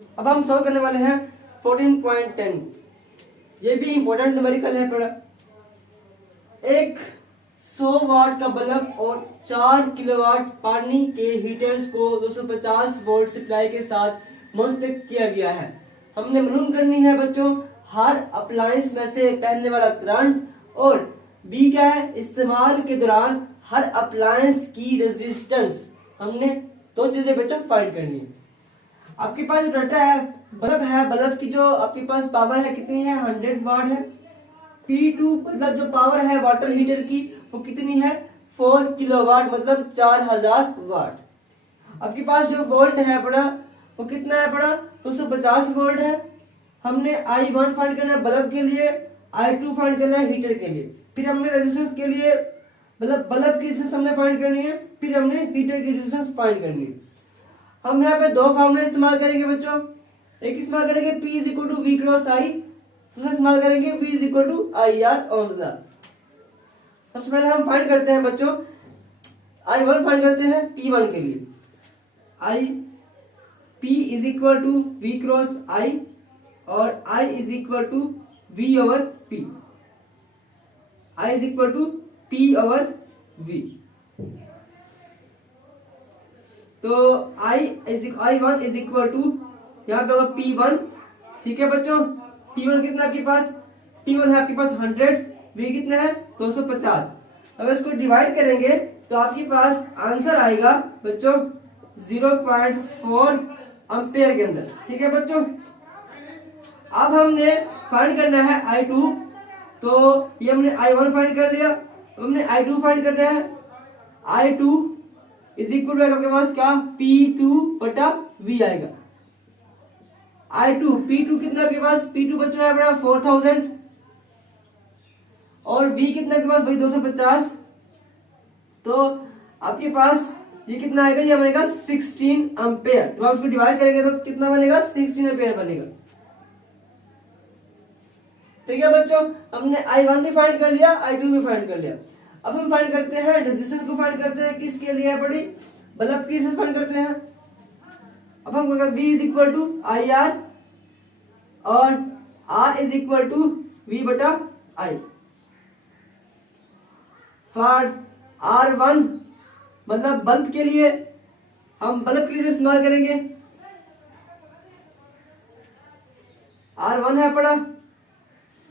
अब हम सॉल्व करने वाले हैं 14.10। ये भी इंपॉर्टेंट न्यूमेरिकल है थोड़ा। एक 100 वाट का बल्ब और 4 किलोवाट पानी के हीटर्स को 250 वोल्ट सप्लाई के साथ मुंसलिक किया गया है। हमने मालूम करनी है बच्चों हर अप्लायंस में से बहने वाला करंट, और बी क्या है, इस्तेमाल के दौरान हर अप्लायंस की रेजिस्टेंस। हमने दो चीजें बच्चों फाइंड करनी है। आपके पास जो डाटा है बल्ब की जो आपके पास पावर है कितनी है, 100 वाट है। P2 मतलब जो पावर है वाटर हीटर की वो कितनी है, 4 किलोवाट मतलब 4000 वाट। आपके पास जो वोल्ट है बड़ा वो कितना है बड़ा, 250 वोल्ट है। हमने I1 फाइंड करना है बल्ब के लिए, I2 फाइंड करना है हीटर के लिए। फिर हमने रेजिस्टेंस के लिए बल्ब की रेजिस्टेंस हमने फाइंड करनी है, फिर हमने हीटर की रेजिस्टेंस फाइंड करनी है। हम यहाँ पे दो फार्मूले इस्तेमाल करेंगे बच्चों। एक इस्तेमाल करेंगे P is equal to V cross I, दूसरा इस्तेमाल करेंगे V is equal to IR on the. सबसे पहले हम फाइंड करते हैं बच्चों I1 फाइंड करते हैं P1 के लिए। P is equal to V cross I और I is equal to V over P। I is equal to P over V। तो I1 इज इक्वल टू यहाँ पे होगा P1। ठीक है बच्चों, P1 कितना आपके पास, P1 है आपके पास 100, V कितना है 250। अब इसको डिवाइड करेंगे तो आपके पास आंसर आएगा बच्चों 0.4 एम्पेयर के अंदर। ठीक है बच्चों, अब हमने फाइंड करना है I2। तो ये हमने I1 फाइंड कर लिया, अब हमने I2 फाइंड करना है। I2 इज इक्वल टू आपके पास क्या, P2 बटा V आएगा। I2 P2 कितना आपके पास, P2 बच्चों है बड़ा 4000 और V कितना आपके पास भाई 250। तो आपके पास ये कितना आएगा, ये बनेगा 16 एम्पेयर। तो आप इसको डिवाइड करेंगे तो कितना बनेगा, 16 एम्पेयर बनेगा। ठीक है बच्चों, हमने I1 भी फाइंड कर लिया, I2 भी फाइंड कर लिया। अब हम फाइंड करते हैं रेजिस्टेंस को फाइंड करते हैं, किसके लिए है बड़ी, बल्ब की रेजिस्टेंस फाइंड करते हैं। अब हम V is equal to IR और R is equal to V बटा I। फॉर R1 मतलब बल्ब के लिए हम बल्ब के लिए इस्तेमाल करेंगे। R1 है पड़ा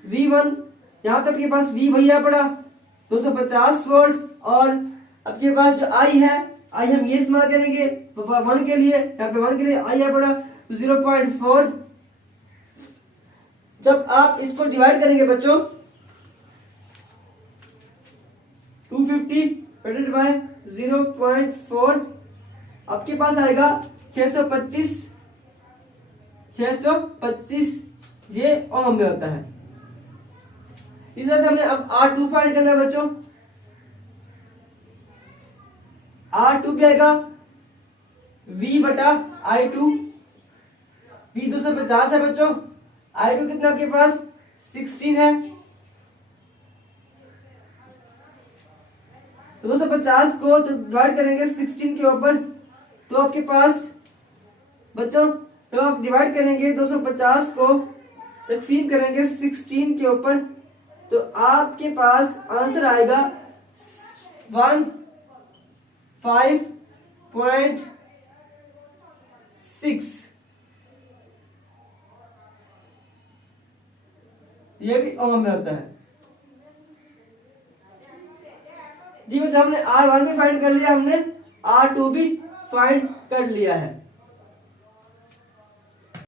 V1, यहां पे आपके पास V भैया पड़ा 250 वोल्ट, और आपके पास जो I है, I हम ये इस्तेमाल करेंगे 1 के लिए, यहाँ पे 1 के लिए I है पड़ा 0.4। जब आप इसको डिवाइड करेंगे बच्चों 250 डिवाइडेड बाय 0.4 आपके पास आएगा 625 ये ओम में होता है। इस तरह से हमने अब R2 फाइंड करना है बच्चों। R2 क्या आएगा, V बटा I2। V 250 है बच्चों, I2 कितना आपके पास 16 है। 250 को तो डिवाइड करेंगे 16 के ऊपर, तो आपके पास बच्चों जब आप डिवाइड करेंगे 250 को तकसीम करेंगे 16 के ऊपर, तो आपके पास आंसर आएगा 15.6। ये भी ओम में होता है जी बच्चों। हमने R1 भी फाइंड कर लिया, हमने R2 भी फाइंड कर लिया है।